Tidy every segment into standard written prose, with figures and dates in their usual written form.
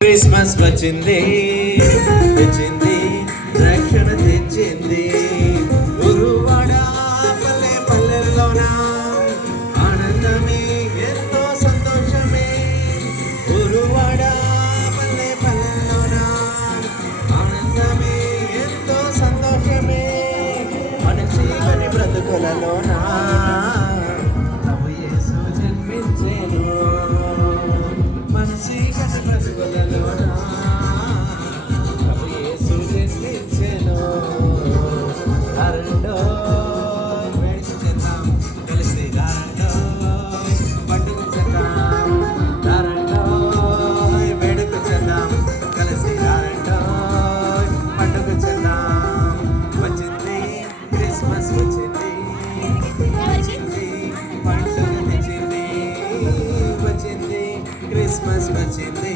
Christmas వచ్చింది తెచ్చింది రక్షణ తెచ్చింది గురువాడ పల్లె పల్లెల్లోన ఆనందమే ఎంతో సంతోషమే గురువాడ పల్లె పల్లెల్లోన ఆనందమే ఎంతో సంతోషమే మనిషి పని బ్రతుకులలోన ప్రభు యేసు జన్మించెను మనిషి పని బ్రతుకులలోన ప్రభు యేసు జన్మించెను దారంలో వేడుక చేద్దాం కలిసి దారంలో పండుగ చేద్దాం దారంలో వేడుక చేద్దాం కలిసి దారంలో పండుగ చేద్దాం వచ్చింది క్రిస్మస్ వచ్చింది వచ్చింది పండుగ తెచ్చింది వచ్చింది క్రిస్మస్ వచ్చింది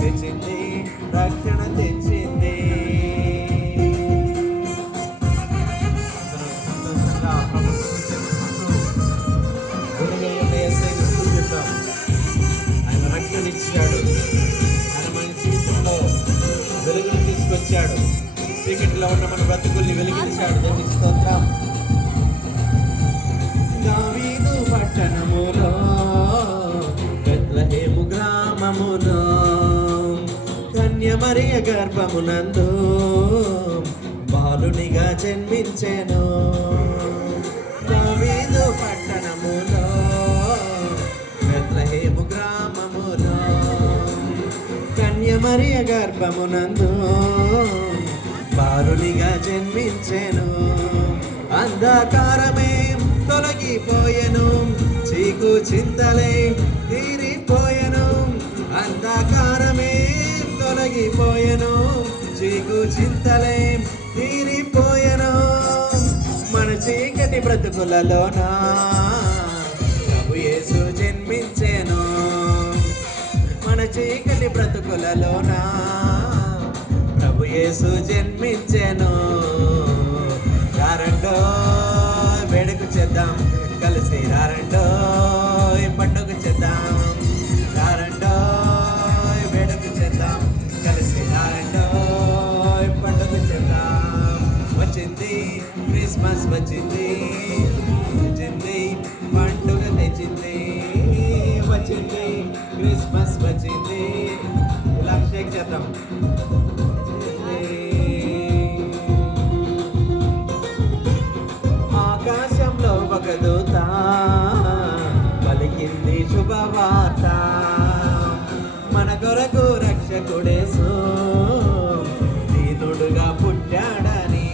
తెచ్చింది రక్షణ తెచ్చింది సంతోషంగా ప్రభుత్వం తెలుసుకుంటూ గురువైన యేసయ్యను స్తుతిద్దాం. ఆయన రక్షణ ఇచ్చాడు. ఆయన మన జీవితంలో వెలుగును తీసుకొచ్చాడు. చీకటిలో ఉన్న మన బ్రతుకుల్ని వెలిగించాడు. దేవునికి స్తోత్రం. దావీదు పట్టణములో బెత్లెహేము గ్రామములో కన్యమరియ గర్భమునందు బాలునిగా జన్మించెను. దావీదు పట్టణములో బెత్లెహేము గ్రామములో కన్యమరియ గర్భమునందు బాలునిగా జన్మించెను. అంధకారమే తొలగిపోయెను చీకు చింతలే తీరిపోయెను అంధకారమే తొలగిపోయెను చీకు చింతలే తీరిపోయెను మన చీకటి బ్రతుకులలోన ప్రభు యేసు జన్మించెను మన చీకటి బ్రతుకులలోన ప్రభు యేసు జన్మించెను రారండో వేడుక చేద్దాం కలిసి రారండో పండుగ చేద్దాం రారండో వేడుక చేద్దాం కలిసి రారండో పండుగ చేద్దాం వచ్చింది క్రిస్మస్ వచ్చింది వచ్చింది పండుగ తెచ్చింది వచ్చింది క్రిస్మస్ వచ్చింది ఇలా షేక్ చేద్దాం. ఆకాశంలో ఒక దూత పలికింది శుభవార్త మన కొరకు రక్షకుడేసు దీనుడుగా పుట్టాడని.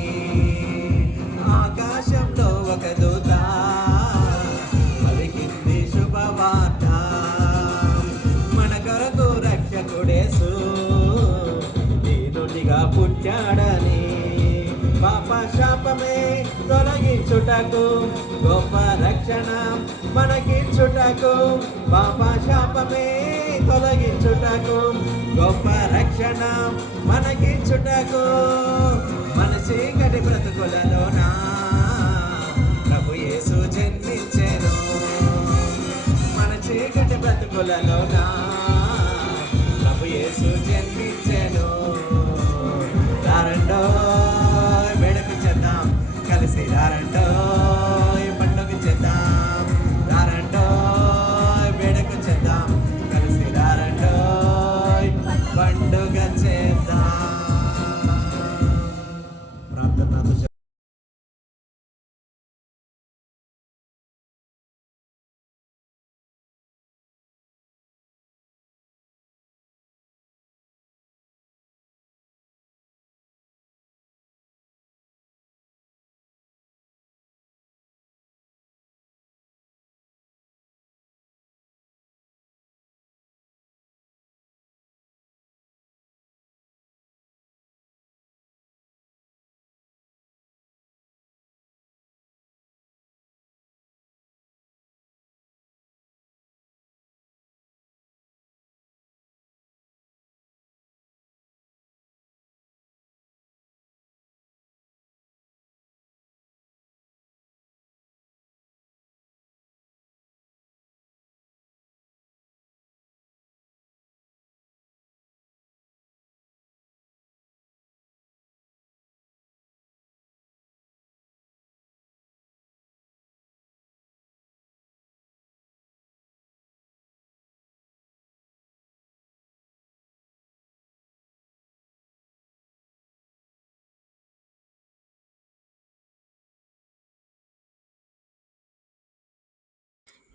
ఆకాశంలో ఒక దూత పలికింది శుభవార్త మన కొరకు రక్షకుడేసు దీనుడిగా పుట్టాడని. పాప శాపమే తొలగించుటకు గొప్ప రక్షణ మనకిచ్చుటకు పాప శాపమే తొలగించుటకు గొప్ప రక్షణ మనకిచ్చుటకు మన చీకటి బ్రతుకులలోన ప్రభు యేసు జన్మించెను మన చీకటి బ్రతుకులలోన ప్రభు యేసు జన్మించెను దారండో వేడుక చేద్దాం కలిసి దారండో పండుగ చేద్దాం దారండో వేడుక చేద్దాం కలిసి దారండో పండుగ చేద్దాం. ప్రార్థన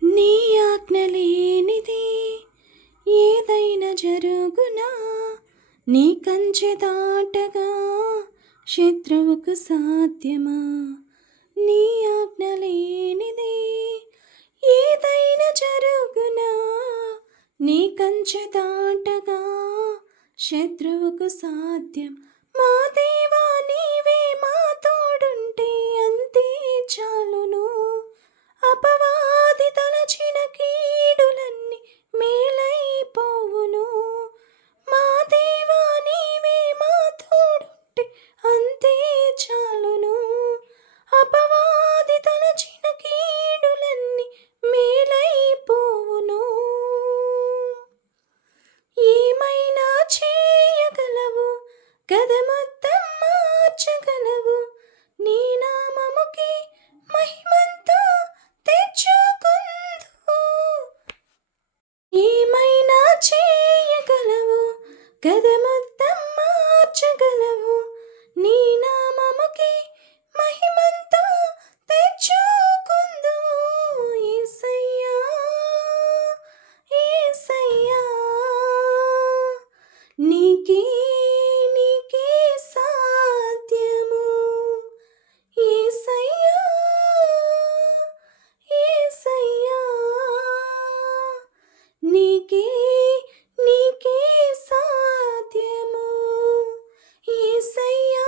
నీ ఆజ్ఞ లేనిది ఏదైనా జరుగునా, నీ కంచె దాటగా శత్రువుకు సాధ్యమా. నీ ఆజ్ఞ లేనిది ఏదైనా జరుగునా, నీ కంచె దాటగా శత్రువుకు సాధ్యం. మా దేవా నీవే మా తోడుంటే అంతే చాలును. అపవాది తలచిన కీడులన్నీ మేలైపోవును. మా దేవా నీవే మా తోడుంటే అంతే చాలును. అపవాది తలచిన కీడులన్నీ మేలైపోవును. ఏమైనా చేయగలవు, కథ మొత్తం మార్చగలవు. నీ నామముకి మహిమంతా తెచ్చుకుందువు. ఏమైనా చేయగలవు, కథ మొత్తం మార్చగలవు. నీ నామముకి మహిమంతా తెచ్చుకుందువు. యేసయ్యా, యేసయ్యా, నీకే నీకే సాధ్యము. యేసయ్యా, యేసయ్యా, నీకే నీకే సాధ్యము. యేసయ్యా,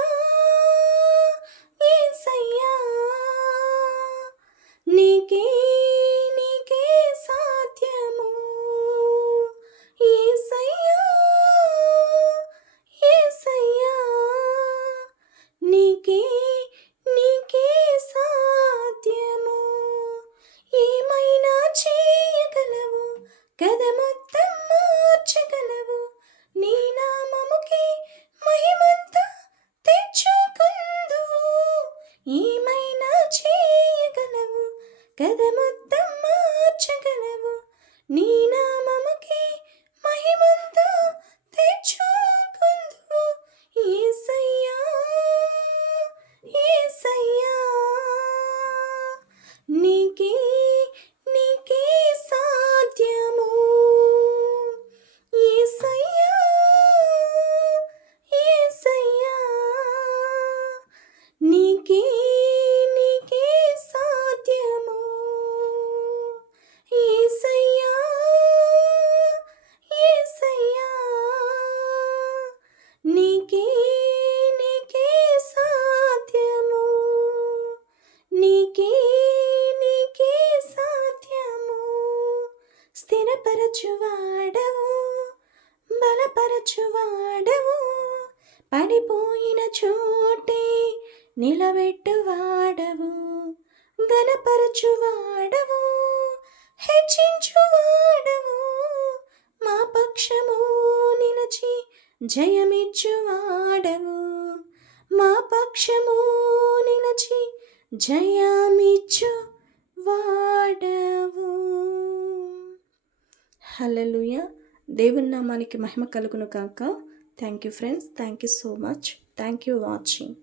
యేసయ్యా, నీకే నీకే సాధ్యము. యేసయ్యా, యేసయ్యా, నీకే నీకే సాధ్యము. ఏమైనా చేయగలవు, కథ మొత్తం మార్చగలవు. నీ నామముకి మహిమంతా తెచ్చుకుందువు. ఏమైనా చేయగలవు, కథ మొత్తం మార్చగలవు. నీ నామముకి మహిమంతా తెచ్చుకుందువు. యేసయ్యా, యేసయ్యా, నీకే నీకే సాధ్యము. యేసయ్యా, యేసయ్యా, నీకే నీకే సాధ్యము. యేసయ్యా, యేసయ్యా, నీకే నీకే సాధ్యము. నీకే నీకే సాధ్యము. స్థిరపరచువాడవు, బలపరచువాడవు, పడిపోయిన చోటే నిలబెట్టువాడవు. ఘనపరచువాడవు, హెచ్చించువాడవు, మా పక్షము నిలచి జయమిచ్చువాడవు. మా పక్షము నిలచి జయమిచ్చు వాడవు. హల్లెలూయా. దేవుని నామానికి మహిమ కలుగును కాక. Thank you friends. Thank you so much. Thank you watching.